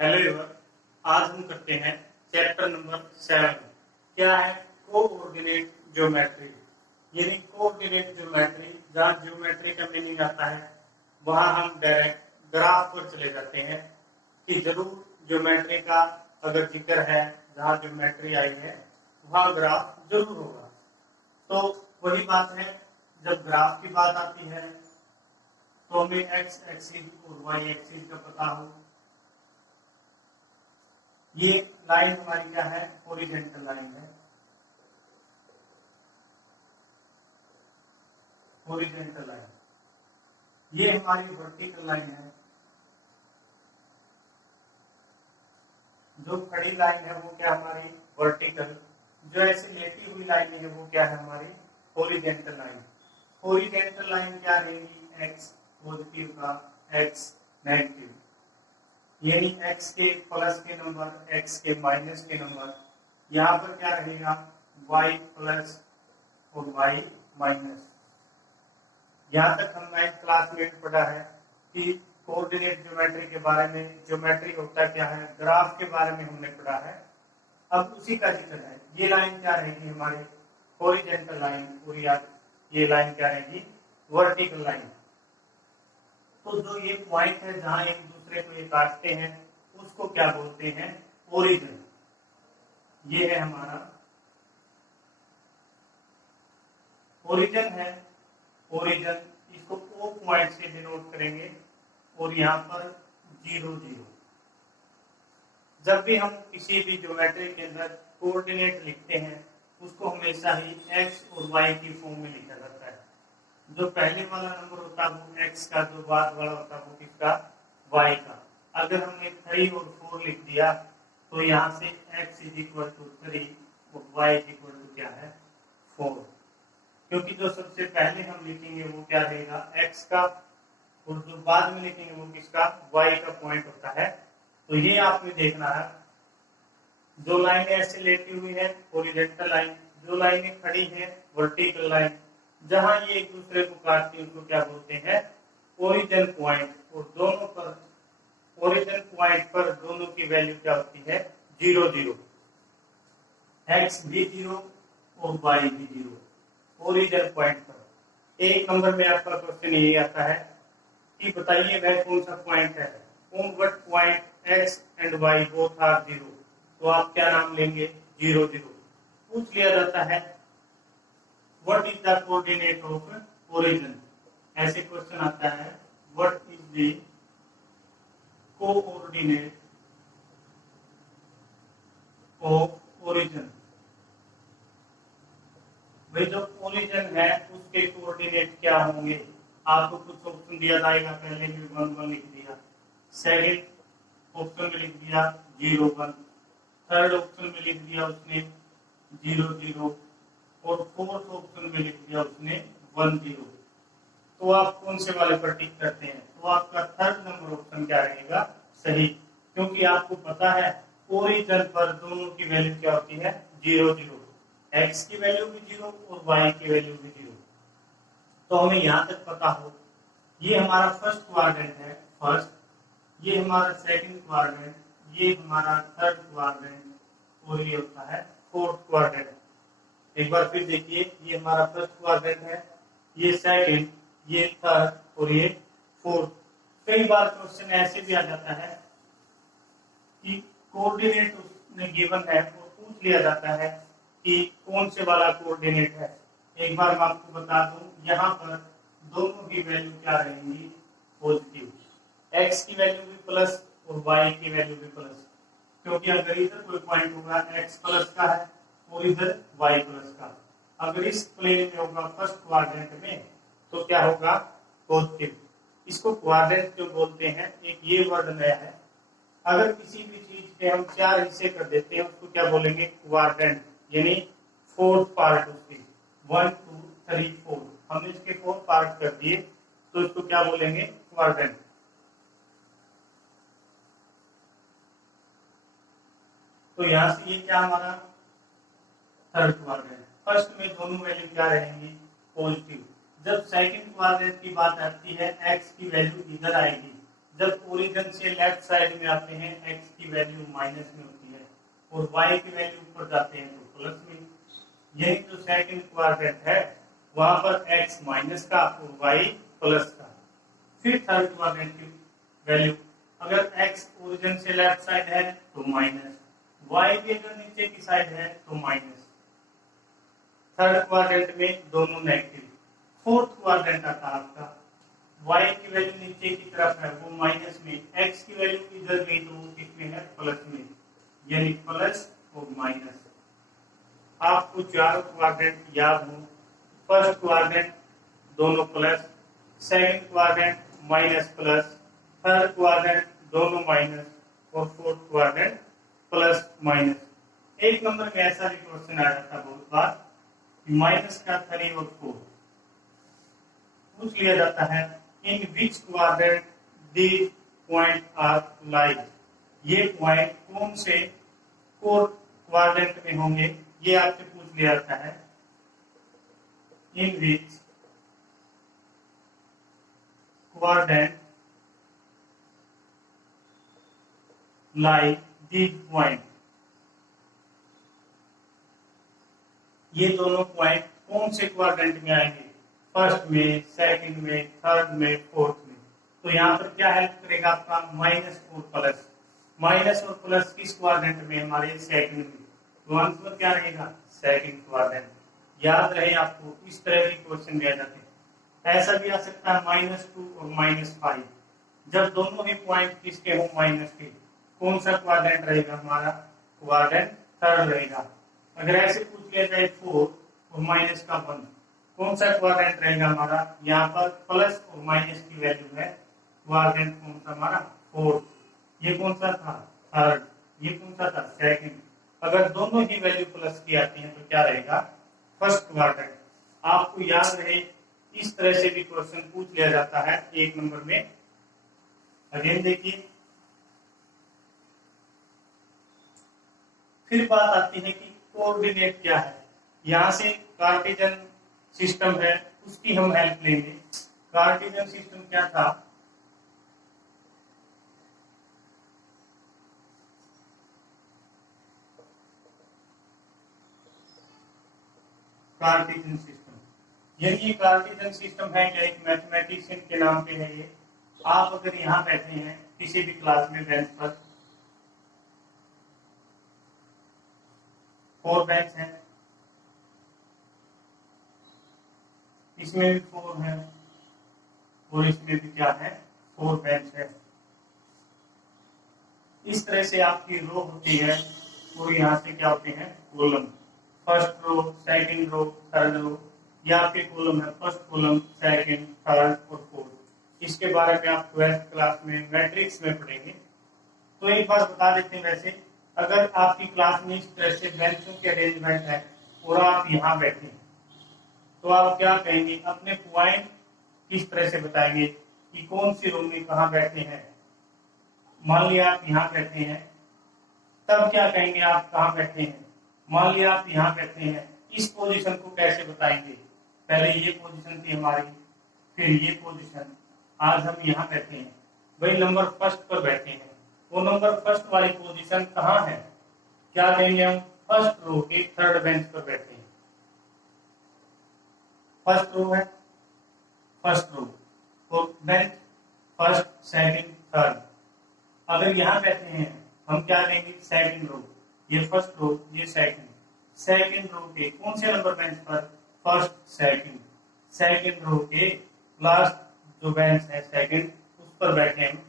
Hello ever, आज हम करते हैं चैप्टर नंबर 7। क्या है कोऑर्डिनेट ज्योमेट्री। यानी कोऑर्डिनेट ज्योमेट्री, जहाँ ज्योमेट्री का मीनिंग आता है वहाँ हम डायरेक्ट ग्राफ पर चले जाते हैं कि जरूर ज्योमेट्री का अगर जिक्र है, जहाँ ज्योमेट्री आई है वहाँ ग्राफ जरूर होगा। तो वही बात है, जब ग्राफ की बात आती है तो हमें एक्स एक्सिस और वाई एक्सिस का पता हो। ये लाइन हमारी क्या है, हॉरिजॉन्टल लाइन है। हॉरिजॉन्टल लाइन ये हमारी वर्टिकल लाइन है। जो खड़ी लाइन है वो क्या हमारी वर्टिकल, जो ऐसे लेटी हुई लाइन है वो क्या है हमारी हॉरिजॉन्टल लाइन। हॉरिजॉन्टल लाइन क्या रहेगी, एक्स पॉजिटिव का एक्स नेगेटिव, यानी x के प्लस के नंबर, x के माइनस के नंबर। यहाँ पर क्या रहेगा, y प्लस और y माइनस। यहाँ तक हम 9th क्लास में पढ़ा है कि कोऑर्डिनेट ज्योमेट्री के बारे में, ज्योमेट्री होता क्या है, ग्राफ के बारे में हमने पढ़ा है। अब उसी का जिक्र है। ये लाइन क्या रहेगी हमारी हॉरिजॉन्टल लाइन, और ये लाइन क्या रहेगी वर्टिकल लाइन। तो जो ये पॉइंट है जहां एक दूसरे को ये काटते हैं उसको क्या बोलते हैं, ओरिजिन। ये है हमारा ओरिजिन है। ओरिजिन इसको ओ पॉइंट से डिनोट करेंगे और यहाँ पर 0 0। जब भी हम किसी भी ज्योमेट्री के अंदर कोऑर्डिनेट लिखते हैं उसको हमेशा ही एक्स और वाई की फॉर्म में लिखा जाता है। जो पहले वाला नंबर होता है वो एक्स का, जो बाद वाला होता है वो किसका, वाई का। अगर हमने 3 और 4 लिख दिया तो यहाँ से x इज इक्वल टू 3 और y इज इक्वल टू क्या है 4, क्योंकि जो सबसे पहले हम लिखेंगे वो क्या रहेगा x का, और जो बाद में लिखेंगे वो किसका, y का पॉइंट होता है। तो ये आपने देखना है, जो लाइन ऐसे लेटी हुई है हॉरिजॉन्टल लाइन, जो लाइनें खड़ी है वर्टिकल लाइन, जहां ये एक दूसरे को काटती है उसको क्या बोलते हैं, ओरिजिन पॉइंट। और दोनों पर ओरिजिन पॉइंट पर दोनों की वैल्यू क्या होती है 0 0। एक्स भी 0 और वाई भी 0 ओरिजिन पॉइंट पर। एक नंबर में आपका क्वेश्चन यही आता है कि बताइए वह कौन सा पॉइंट है, on what point X and Y both are 0। तो आप क्या नाम लेंगे 0 0। पूछ लिया जाता है what is the coordinate of origin. ऐसे क्वेश्चन आता है what is the coordinate of origin. भाई जो ओरिजिन है उसके कोऑर्डिनेट क्या होंगे। आपको कुछ ऑप्शन दिया जाएगा, पहले भी 1 1 लिख दिया, सेकंड ऑप्शन में लिख दिया 0 1, थर्ड ऑप्शन में लिख दिया उसने 0 0, और फोर्थ ऑप्शन में लिख दिया उसने 1 0। तो आप कौन से वाले पर टिक करते हैं, तो आपका थर्ड नंबर ऑप्शन क्या रहेगा सही, क्योंकि आपको पता है ओरिजिन पर दोनों की वैल्यू क्या होती है 0 0। एक्स की वैल्यू भी 0 और वाई की वैल्यू भी 0। तो हमें यहाँ तक पता हो ये हमारा फर्स्ट क्वाड्रेंट है, फर्स्ट, ये हमारा सेकंड क्वाड्रेंट, ये हमारा थर्ड क्वाड्रेंट, और ये होता है फोर्थ क्वाड्रेंट। एक बार फिर देखिए, ये हमारा फर्स्ट क्वाड्रेंट है, ये सेकंड, ये थर्ड और ये फोर्थ। कई बार क्वेश्चन ऐसे भी आ जाता है कि कोऑर्डिनेट उसने गिवन है और पूछ लिया जाता है कि कौन से वाला कोऑर्डिनेट है। एक बार मैं आपको बता दूं, यहाँ पर दोनों की वैल्यू क्या रहेंगी पॉजिटिव, एक्स की वैल्यू भी प्लस और वाई की वैल्यू भी प्लस, क्योंकि अगर इधर कोई पॉइंट होगा एक्स प्लस का है और इधर वाई प्लस का, अगर इस प्लेन में होगा फर्स्ट क्वाड्रेंट में तो क्या होगा पॉजिटिव। इसको क्वाड्रेंट जो बोलते हैं, एक ये वर्ड नया है। अगर किसी भी चीज के हम 4 हिस्से कर देते हैं उसको क्या बोलेंगे क्वाड्रेंट, यानी फोर्थ पार्ट उसकी 1 2 3 4, हमने इसके 4 पार्ट कर दिए तो इसको क्या बोलेंगे क्वाड्रेंट। तो यहां से ये क्या हमारा थर्ड क्वाड्रेंट। फर्स्ट में दोनों वैल्यू क्या रहेंगी पॉजिटिव। जब सेकंड क्वाड्रेंट की बात आती है एक्स की वैल्यू इधर आएगी, जब ओरिजिन से लेफ्ट साइड में आते हैं x की वैल्यू माइनस में होती है और y की वैल्यू ऊपर जाते हैं तो प्लस में। यही जो सेकंड क्वाड्रेंट है वहां पर x माइनस का और y प्लस का। फिर थर्ड क्वाड्रेंट की वैल्यू, अगर x ओरिजिन से लेफ्ट साइड है तो माइनस, y की अगर नीचे की साइड है तो माइनस। थर्ड क्वाड्रेंट में दोनों नेगेटिव। फोर्थ क्वाड्रेंट आता है आपका, y की वैल्यू नीचे की तरफ है वो माइनस में, x की वैल्यू इधर गई तो वो कितने है प्लस में, यानी प्लस और माइनस। आपको चारों क्वाड्रेंट याद हो, फर्स्ट क्वाड्रेंट दोनों plus, second quadrant minus plus, third quadrant दोनों माइनस और फोर्थ क्वाड्रेंट प्लस माइनस। एक नंबर में ऐसा भी क्वेश्चन आ जाता है बहुत बार, माइनस का 3 और 4 पूछ लिया जाता है, in which quadrant these point are lie. ये पॉइंट कौन से क्वाड्रेंट में होंगे, ये आपसे पूछ लिया जाता है। In which quadrant lie these point, ये दोनों पॉइंट कौन से क्वाड्रेंट में आएंगे, फर्स्ट में, सेकंड में, थर्ड में, फोर्थ में। तो यहाँ पर क्या हेल्प करेगा आपका माइनस और प्लस। माइनस और प्लस किस क्वाड्रेंट में, हमारे सेकंड में, तो आंसर क्या रहेगा सेकंड क्वाड्रेंट। याद रहे आपको, इस तरह के क्वेश्चन दिया जाते हैं। ऐसा भी आ सकता है -2 और -5, जब दोनों ही पॉइंट किसके हो माइनस के, कौन सा क्वाड्रेंट रहेगा हमारा, क्वाड्रेंट थर्ड रहेगा। अगर ऐसे पूछ लिया जाए 4 और माइनस का 1, कौन सा क्वाड्रेंट रहेगा हमारा, यहाँ पर प्लस और माइनस की वैल्यू है, क्वाड्रेंट कौन सा हमारा फोर्थ। ये कौन सा था थर्ड, ये कौन सा था सेकंड। अगर दोनों ही वैल्यू प्लस की आती है तो क्या रहेगा फर्स्ट क्वाड्रेंट। आपको याद रहे, इस तरह से भी क्वेश्चन पूछ लिया जाता है एक नंबर में। अगेन देखिए, फिर बात आती है कि कोऑर्डिनेट क्या है। यहाँ से कार्टेशियन सिस्टम है, उसकी हम हेल्प लेंगे। कार्टेशियन सिस्टम क्या था, कार्टेशियन सिस्टम, यही कार्टेशियन सिस्टम है या एक मैथमेटिशियन के नाम पे है ये। आप अगर यहाँ बैठे हैं किसी भी क्लास में बेंच पर, 4 बेंच हैं, इसमें भी 4 है और इसमें भी क्या है 4 बेंच है। इस तरह से आपकी रो होती है और यहाँ से क्या होते हैं column, first row, second row, third row. ये आपके कॉलम है, फर्स्ट कॉलम, सेकंड, थर्ड और फोर्थ। इसके बारे में आप 12th क्लास में मैट्रिक्स में पढ़ेंगे। तो एक बार बता देते हैं, वैसे अगर आपकी क्लास में इस तरह से बेंचों के अरेंजमेंट है और आप यहाँ बैठे हैं तो आप क्या कहेंगे, अपने पॉइंट किस तरह से बताएंगे कि कौन सी रो में कहाँ बैठे हैं। मान लिया आप यहाँ बैठे हैं, तब क्या कहेंगे आप कहाँ बैठे हैं। मान लिया आप यहाँ बैठे हैं, इस पोजीशन को कैसे बताएंगे, पहले ये पोजीशन थी हमारी, फिर ये पोजीशन, आज हम यहाँ बैठे हैं, वही नंबर फर्स्ट पर बैठे हैं। वो नंबर फर्स्ट वाली पोजीशन कहाँ है, क्या कहेंगे हम, फर्स्ट रो के थर्ड बेंच पर बैठे हैं। फर्स्ट रो है, फर्स्ट रो तो बेंच फर्स्ट, सेकंड, थर्ड। अगर यहाँ बैठे हैं हम क्या लेंगे सेकंड रो, ये फर्स्ट रो, ये सेकंड। सेकंड रो के कौन से नंबर बेंच पर, फर्स्ट, सेकंड। सेकंड रो के लास्ट जो बेंच है सेकंड, उस पर बैठे हैं।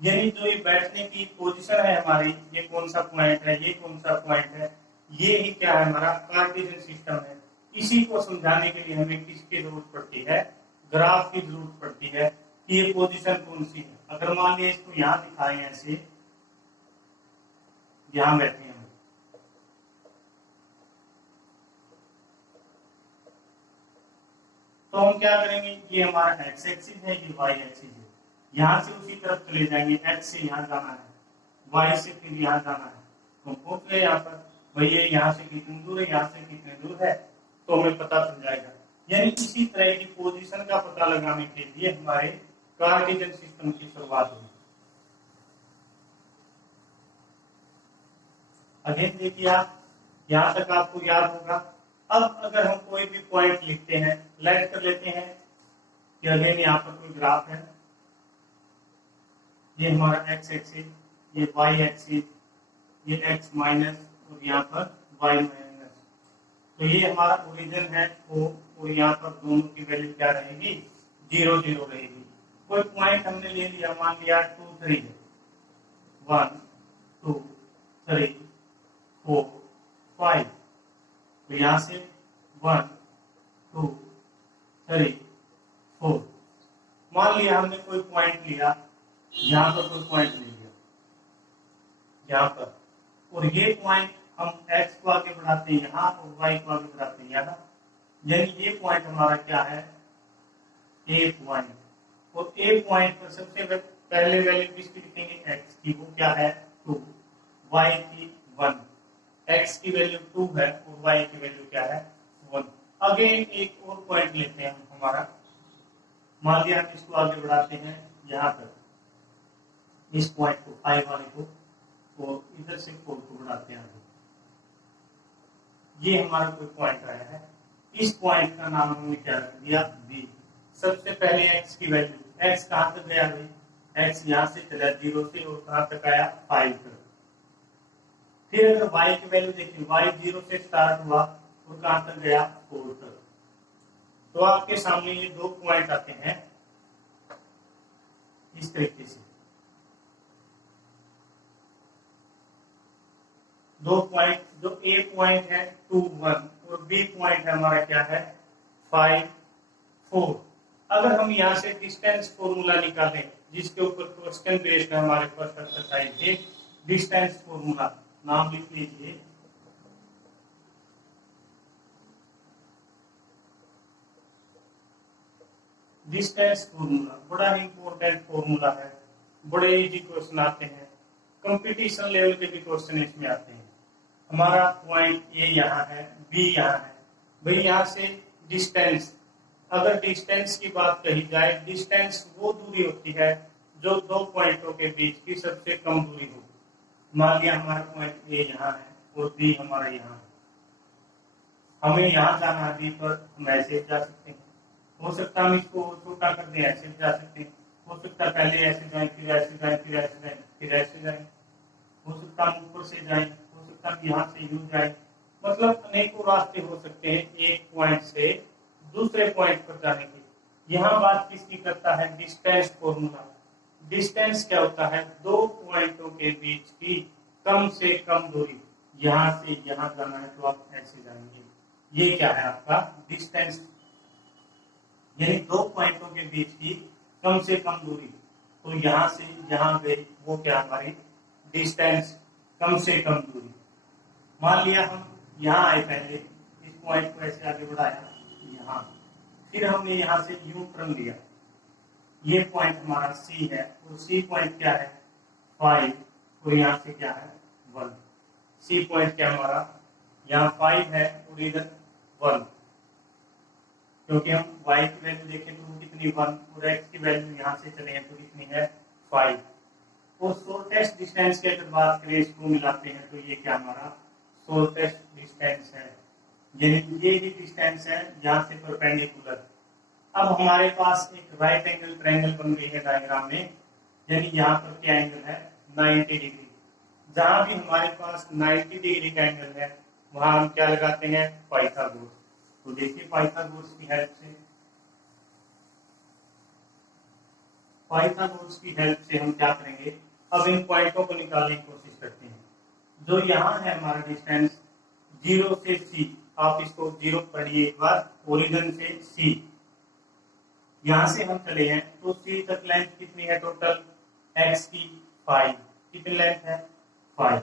यानी जो ये बैठने की पोजीशन है हमारी, ये कौन सा पॉइंट है, ये कौन सा पॉइंट है, ये ही क्या है हमारा कार्टेशियन सिस्टम है। इसी को समझाने के लिए हमें किसकी जरूरत पड़ती है, ग्राफ की जरूरत पड़ती है कि ये पोजीशन कौन सी है। अगर मान लिया इसको यहाँ दिखाएं ऐसे, यहाँ बैठे हैं तो हम क्या करेंगे, ये हमारा एक्स एक्सिस है, ये वाई एक्सिस है। यहाँ से उसी तरफ चले जाएंगे, एक्स से यहाँ जाना है, वाई से फिर यहाँ जाना है। तो पूछ ले यहाँ पर भैया यहाँ से कितनी दूर है, यहाँ से कितनी दूर है, तो हमें पता चल जाएगा। यानी इसी तरह की पोजीशन का पता लगाने के लिए हमारे कार्टेशियन सिस्टम की शुरुआत हुई। अगेन देखिए आप, यहाँ तक आपको याद होगा। अब अगर हम कोई भी पॉइंट लिखते हैं, लेट कर लेते हैं कि अगेन यहाँ पर कोई ग्राफ है, ये हमारा एक्स एक्सिस, ये वाई एक्सिस, ये एक्स माइनस और यहाँ पर वाई माइनस। तो ये हमारा ओरिजिन है ओ, और यहाँ पर दोनों की वैल्यू क्या रहेगी, 0 0 रहेगी। कोई पॉइंट हमने ले लिया, मान लिया 2 3 है, 1 2 3 4 5। तो यहाँ से 1 2 3 4, मान लिया हमने कोई पॉइंट लिया, यहाँ पर कोई पॉइंट ले लिया यहाँ पर, और ये पॉइंट हम x को आगे बढ़ाते हैं यहाँ और y को आगे बढ़ाते हैं यहाँ, यानी ये पॉइंट हमारा क्या है, a पॉइंट। और a पॉइंट पर सबसे पहले वैल्यू किसकी लिखेंगे, x की, वो क्या है 2, y की 1, x की वैल्यू 2 है और y की वैल्यू क्या है 1। अगेन एक और पॉइंट लेते हैं हम हमारा, मान लिया हम इसको आगे बढ़ाते हैं यहाँ पर, इस पॉइंट को 5 वाले को, और इधर से 4 को बढ़ाते हैं आगे। ये हमारा कोई पॉइंट आया है, इस पॉइंट का नाम हमने क्या रख दिया, b। सबसे पहले x की वैल्यू, x कहाँ तक गया भाई, x यहाँ से चला 0 से और कहाँ तक आया 5 तक। फिर अगर y की वैल्यू देखिए, y 0 से स्टार्ट हुआ और कहाँ तक गया 4 तक। तो आपके सामने ये दो पॉइंट आते हैं इस तरीके से, दो पॉइंट, जो a पॉइंट है 2 1 और b पॉइंट है हमारा क्या है 5 4। अगर हम यहाँ से डिस्टेंस फॉर्मूला निकालें, जिसके ऊपर क्वेश्चन बेस्ड है हमारे पास एक्सरसाइज के, डिस्टेंस फॉर्मूला नाम लिख लीजिए, डिस्टेंस फॉर्मूला बड़ा ही इंपॉर्टेंट फॉर्मूला है, बड़े इजी क्वेश्चन आते हैं, कंपटीशन लेवल के भी क्वेश्चन इसमें आते हैं। हमारा पॉइंट ए यहाँ है, बी यहाँ है, भाई यहाँ से डिस्टेंस, अगर डिस्टेंस की बात कही जाए, डिस्टेंस वो दूरी होती है जो दो पॉइंटों के बीच की सबसे कम दूरी हो। मान लिया हमारा पॉइंट ए यहाँ है और बी हमारा यहाँ है, हमें यहाँ जाना है बी पर, हम ऐसे जा सकते हैं, हो सकता है हम इसको छोटा कर दें, ऐसे जा सकते हैं, हो सकता है पहले ऐसे जाएं, फिर ऐसे जाएं, फिर ऐसे जाएं, फिर ऐसे जाएं, हो सकता है हम ऊपर से जाएं, हो सकता है यहाँ से यूं जाएं, मतलब अनेकों रास्ते हो सकते हैं एक पॉइंट से दूसरे पॉइंट पर जाने के। यहाँ बात किसकी करता है, डिस्टेंस फॉर्मूला। डिस्टेंस क्या होता है, दो पॉइंटों के बीच की कम से कम दूरी। यहाँ से यहाँ जाना है तो आप ऐसे जाएंगे, ये क्या है आपका डिस्टेंस, यानी दो पॉइंटों के बीच की कम से कम दूरी। तो यहाँ से यहाँ गए, वो क्या हमारी डिस्टेंस, कम से कम दूरी। मान लिया हम यहाँ आए, पहले इस पॉइंट को ऐसे आगे बढ़ाया यहाँ, फिर हमने यहाँ से यू टर्न लिया, ये पॉइंट हमारा सी है और सी पॉइंट क्या है 5 और यहाँ से क्या है 1। सी पॉइंट क्या हमारा यहाँ 5 है और इधर 1, क्योंकि हम y की वैल्यू देखें तो वो कितनी 1 और x की वैल्यू यहाँ से चले हैं तो कितनी है 5। और शॉर्टेस्ट डिस्टेंस की अगर बात करें, इसको मिलाते हैं तो ये क्या हमारा शॉर्टेस्ट डिस्टेंस है, यानी ये ही डिस्टेंस है यहाँ से परपेंडिकुलर। अब हमारे पास एक राइट एंगल ट्रायंगल बन गई है डायग्राम में, यानी यहाँ पर क्या एंगल है 90 डिग्री। जहां भी हमारे पास 90 डिग्री का एंगल है वहां हम क्या लगाते हैं पाइथागोरस। तो देखिए पाइथागोरस की हेल्प से हम क्या करेंगे, अब इन पॉइंटों को निकालने की कोशिश करते हैं। जो यहाँ है हमारा डिस्टेंस 0 से c, आप इसको 0 पढ़िए एक बार, ओरिजिन से c, यहाँ से हम चले हैं तो c तक लेंथ कितनी है टोटल x की 5, कितनी लेंथ है 5।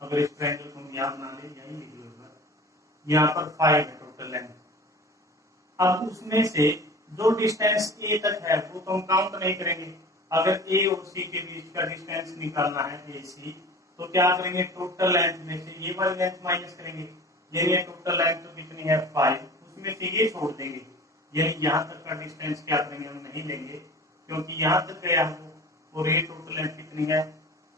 अगर इस ट्रायंगल को हम यहाँ बना ले, यही लिख लो, यहाँ पर 5 है टोटल लेंथ। अब उसमें से जो डिस्टेंस a तक है वो तो हम काउंट नहीं करेंगे। अगर a और c के बीच का डिस्टेंस निकालना है AC, तो क्या करेंगे, टोटल लेंथ में से ये वाली लेंथ माइनस करेंगे, यानी टोटल लेंथ तो कितनी है 5, उसमें से ये छोड़ देंगे, यानी यहाँ तक का डिस्टेंस क्या करेंगे हम नहीं लेंगे, क्योंकि यहाँ तक गया वो, और ये टोटल लेंथ कितनी है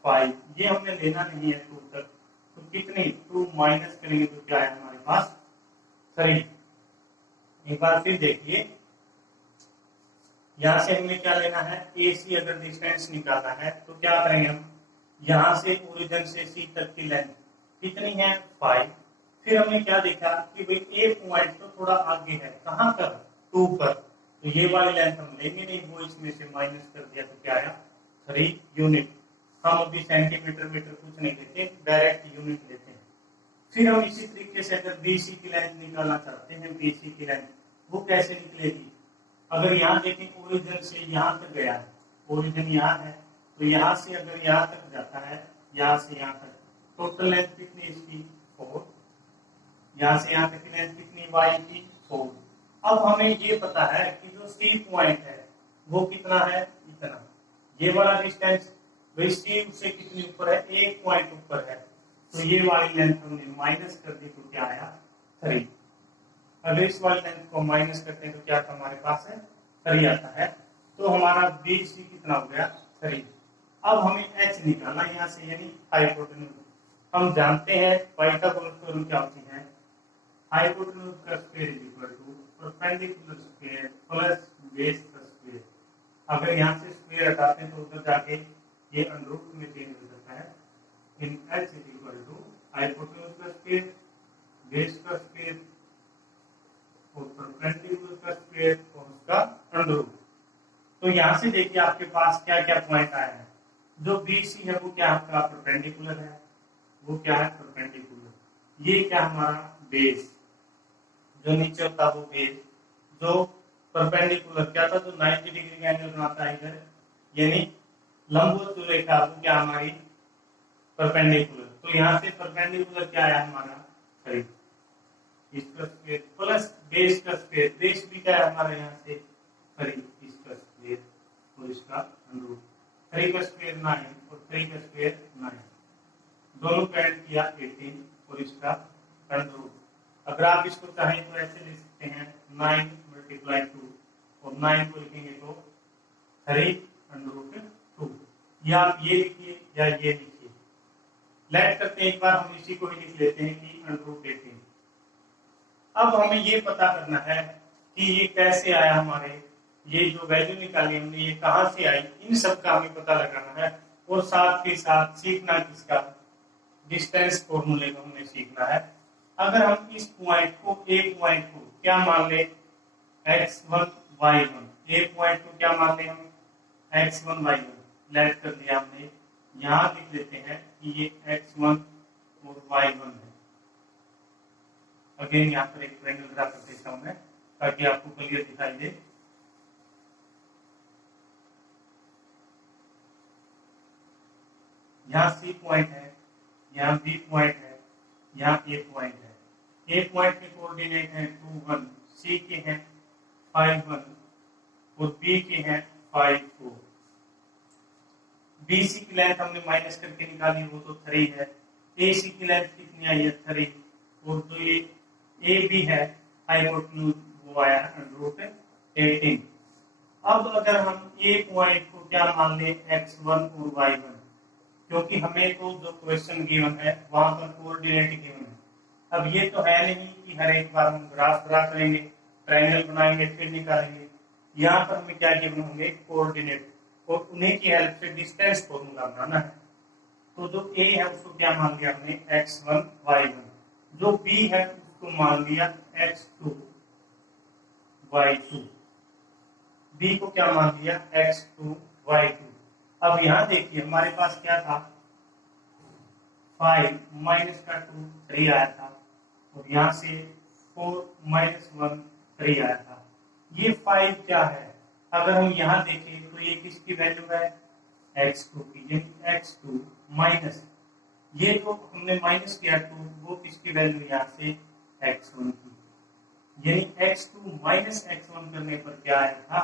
5, ये हमें लेना नहीं है 2 तक, तो कितनी 2 माइनस करेंगे तो क्या है हमारे पास 3। एक बार फिर देखिए, यहां से हमें क्या लेना है, ए सी अगर डिस्टेंस निकालना है तो क्या करेंगे हम, यहां से ओरिजिन से सी तक की लेंथ कितनी है 5। फिर हमने क्या देखा कि भाई ए पॉइंट तो थोड़ा आगे है, कहां पर 2 पर, तो ये वाली लेंथ हम लेंगे नहीं, वो इसमें से माइनस कर दिया तो क्या आया 3 यूनिट। हम अभी सेंटीमीटर मीटर कुछ नहीं लेते, डायरेक्ट यूनिट लेते हैं। फिर हम इसी तरीके से अगर बी सी की लेंथ निकालना चाहते हैं, बी सी की लेंथ वो कैसे निकलेगी, अगर यहाँ देखें ओरिजिन से यहाँ तक गया है, ओरिजिन यहाँ है, तो यहाँ से अगर यहाँ तक जाता है, यहाँ से यहाँ तक, टोटल लेंथ कितनी इसकी 4, यहाँ से यहाँ तक की लेंथ कितनी वाई की 4। अब हमें ये पता है कि जो सी पॉइंट है वो कितना है, इतना, ये वाला डिस्टेंस वही सी से कितनी ऊपर है, 1 पॉइंट ऊपर है, तो ये वाली लेंथ हमने माइनस कर दी तो क्या आया 3। अगर इस वाली लेंथ को माइनस करते हैं तो क्या हमारे पास है 3 आता है, तो हमारा बी सी कितना हो गया 3। अब हमें एच निकालना यहाँ से, यानी हाइपोटेन्यूज। हम जानते हैं पाइथागोरस थ्योरम क्या होती है, हाइपोटेन्यूज का square is equal to perpendicular square plus base का स्क्वायर। अगर यहाँ से स्क्वायर हटाते हैं तो उधर जाके ये अंडर रूट में चेंज हो जाता है। In H is equal to hypotenuse का स्क्वायर, बेस का स्क्वायर और परपेंडिकुलर का स्क्वायर और उसका अंडर रूट। तो यहाँ से देखिए आपके पास क्या क्या पॉइंट आया है, जो बी सी है वो क्या आपका परपेंडिकुलर है, वो क्या है परपेंडिकुलर, ये क्या हमारा बेस, जो नीचे होता वो बेस, जो परपेंडिकुलर क्या था, जो 90 डिग्री का एंगल बनाता है इधर, यानी लंबवत जो रेखा वो क्या हमारी परपेंडिकुलर। तो यहाँ से परपेंडिकुलर क्या आया हमारा 3, इसका स्क्वायर प्लस बेस का स्क्वायर, बेस भी क्या है हमारे यहाँ से 3, इसका स्क्वायर और इसका अंडर रूट। 3 का स्क्वायर 9 और 3 का स्क्वायर 9, दोनों को ऐड किया 18 और इसका अंडर रूट। अगर आप इसको चाहें तो ऐसे लिख सकते हैं 9 मल्टीप्लाई 2 और 9 को लिखेंगे तो 3 अंडर रूट 2, या आप ये लिखिए या ये लिखिए। लेट करते हैं एक बार, हम इसी को ही लिख लेते हैं कि अंडर रूट 18। अब हमें ये पता करना है कि ये कैसे आया, हमारे ये जो वैल्यू निकाली हमने ये कहाँ से आई, इन सब का हमें पता लगाना है। और साथ के साथ सीखना किसका, डिस्टेंस फॉर्मूले को हमने सीखना है। अगर हम इस पॉइंट को, एक पॉइंट को क्या मान ले x1 y1, एक पॉइंट को क्या मान ले हम x1 y1, लेट कर दिया हमने, यहाँ लिख देते हैं कि ये x1 और y1 है। अगेन यहाँ पर एक ट्रायंगल ड्रा कर देता हूं मैं ताकि आपको क्लियर दिखाई दे। यहाँ सी पॉइंट है, यहाँ बी पॉइंट है, यहाँ ए पॉइंट है। ए पॉइंट के कोऑर्डिनेट हैं 2 1, सी के हैं 5 1 और बी के हैं 5 4। बी सी की लेंथ हमने माइनस करके निकाली, वो तो 3 है। ए सी की लेंथ कितनी आई है 3, और तो ये ए बी है हाइपोटेन्यूज वो आया है अंडर रूट 18। अब अगर हम ए पॉइंट को क्या मान ले x1 और y1, क्योंकि हमें तो जो क्वेश्चन गिवन है वहां पर कोऑर्डिनेट गिवन है। अब ये तो है नहीं कि हर एक बार हम ग्राफ ड्रा करेंगे, ट्रायंगल बनाएंगे फिर निकालेंगे। यहाँ पर हमें क्या गिवन होंगे कोऑर्डिनेट, और उन्हीं की हेल्प से डिस्टेंस फॉर्मूला बनाना है। तो जो ए है उसको क्या मान लिया हमने x1 y1, जो बी है उसको मान लिया x2 y2, बी को क्या मान लिया x2 y2। अब यहाँ देखिए हमारे पास क्या था 5 माइनस का 2 3 आया था, और यहाँ से 4 माइनस 1 3 आया था। ये 5 क्या है, अगर हम यहाँ देखें तो ये किसकी वैल्यू है x2 की, यानी x2 माइनस ये जो हमने माइनस किया 2 वो किसकी वैल्यू यहाँ से x1 की, यानी x2 माइनस x1 करने पर क्या आएगा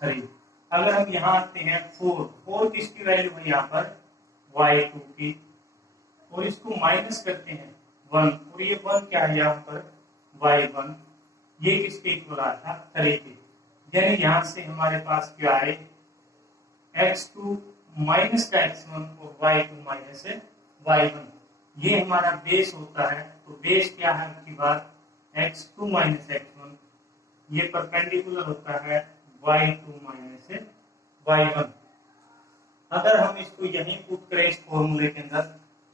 3। अगर हम यहाँ आते हैं 4 किसकी वैल्यू है यहाँ पर y2 की, और इसको माइनस करते हैं 1, और ये 1 क्या है यहाँ पर y1, ये किसके इक्वल आया था 3 के। यानी यहाँ से हमारे पास क्या है x2 माइनस का x1 और y2 माइनस y1, ये हमारा बेस होता है। तो बेस क्या है आपकी बात, x2 माइनस x1, ये परपेंडिकुलर होता है y2 माइनस y1। अगर हम इसको यहीं पुट करें इस फॉर्मूले के अंदर,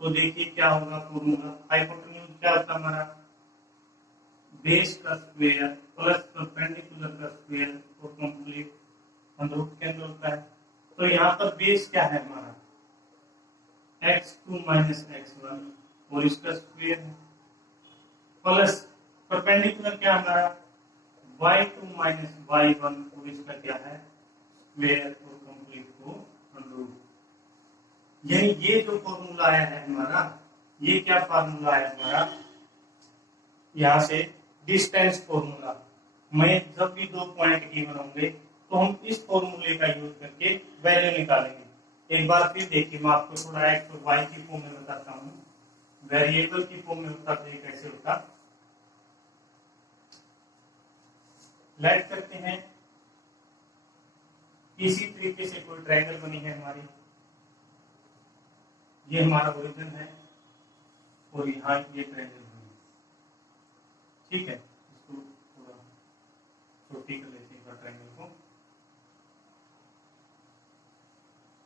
तो देखिए क्या होगा फॉर्मूला, हाइपोटेन्यूज क्या होता है हमारा, बेस का स्क्वायर प्लस परपेंडिकुलर का स्क्वायर और कंप्लीट अंडर रूट के अंदर होता है। तो यहाँ पर बेस क्या है हमारा, x2 माइनस x1 और इसका स्क्वायर है, प्लस परपेंडिकुलर क्या हमारा y2 माइनस y1 और इसका क्या है स्क्वायर और कंप्लीट को अंडर रूट। यानी ये जो फॉर्मूला आया है हमारा, ये क्या फॉर्मूला है हमारा, यहाँ से डिस्टेंस फॉर्मूला। मैं जब भी दो पॉइंट गिवन होंगे तो हम इस फॉर्मूले का यूज करके वैल्यू निकालेंगे। एक बार फिर देखिए, मैं आपको थोड़ा एक्स और वाई की फॉर्म में बताता हूँ, वेरिएबल की फॉर्म में होता तो ये कैसे होता। लेट करते हैं इसी तरीके से कोई ट्रायंगल बनी है हमारी, ये हमारा ओरिजिन है और यहाँ ये ट्रायंगल बनी है, ठीक है। इसको थोड़ा छोटी कर लेते हैं ट्रायंगल को,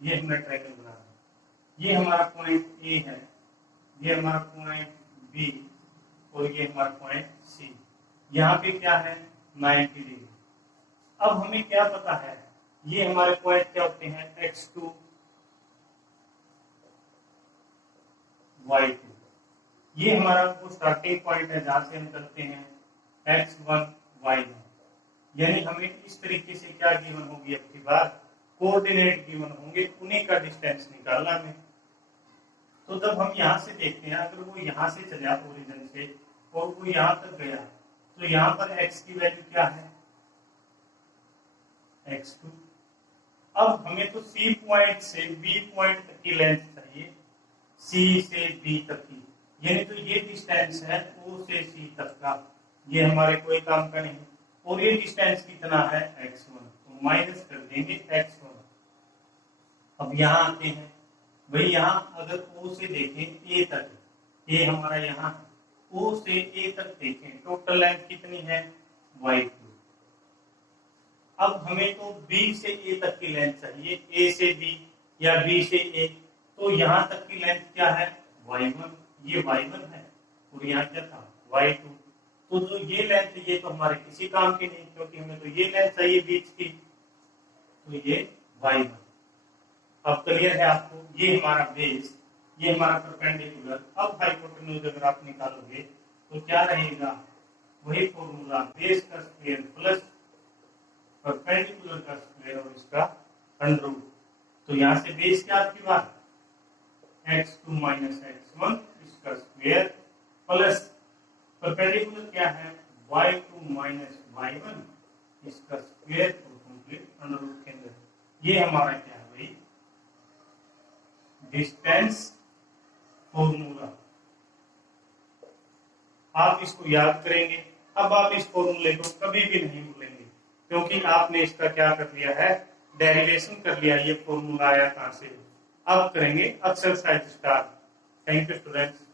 ये हमने ट्रायंगल बना है, ये हमारा पॉइंट ए है, ये हमारा पॉइंट बी और ये हमारा पॉइंट सी। यहाँ पे क्या है 90 डिग्री। अब हमें क्या पता है, ये हमारे पॉइंट क्या होते हैं x2 y2, ये हमारा वो स्टार्टिंग पॉइंट है जहां से हम करते हैं x1 y1। यानी हमें इस तरीके से क्या गिवन होगी आपकी बात, कोऑर्डिनेट गिवन होंगे, उन्हीं का डिस्टेंस निकालना है। तो जब हम यहाँ से देखते हैं, अगर वो यहाँ से चला ओरिजिन से और वो यहाँ तक गया, तो यहाँ पर x की वैल्यू क्या है x2। अब हमें तो C पॉइंट से B पॉइंट तक की लेंथ चाहिए, C से B तक की, यानी तो ये डिस्टेंस है O से C तक का, ये हमारे कोई काम का नहीं। और ये डिस्टेंस कितना है x1, तो माइनस कर देंगे x1। अब यहाँ आते हैं भाई, यहाँ अगर O से देखें A तक, ये हमारा यहाँ O से A तक देखें, टोटल लेंथ कितनी है y2। अब हमें तो B से A तक की लेंथ चाहिए, A से B या B से A, तो यहाँ तक की लेंथ क्या है y1, ये y1 है और यहाँ क्या था y2। तो जो ये लेंथ, ये तो हमारे किसी काम की नहीं, क्योंकि हमें तो ये लेंथ चाहिए बीच की, तो ये y1। अब क्लियर है आपको, ये हमारा बेस, ये हमारा परपेंडिकुलर। अब हाइपोटेन्यूज अगर आप निकालोगे तो क्या रहेगा, वही फॉर्मूला, बेस का स्क्वायर प्लस परपेंडिकुलर का स्क्वायर और इसका अंडर रूट। तो यहाँ से बेस क्या आपकी बात x2 माइनस x1 इसका स्क्वायर प्लस परपेंडिकुलर क्या है y2 माइनस y1 इसका स्क्वायर और कंप्लीट अंडर रूट के अंदर। ये हमारा क्या है भाई डिस्टेंस फॉर्मूला। आप इसको याद करेंगे। अब आप इस फॉर्मूले को कभी भी नहीं भूलेंगे, क्योंकि आपने इसका क्या कर लिया है, डेरिवेशन कर लिया। ये फॉर्मूला आया कहां से, अब करेंगे exercise start. Thank you students.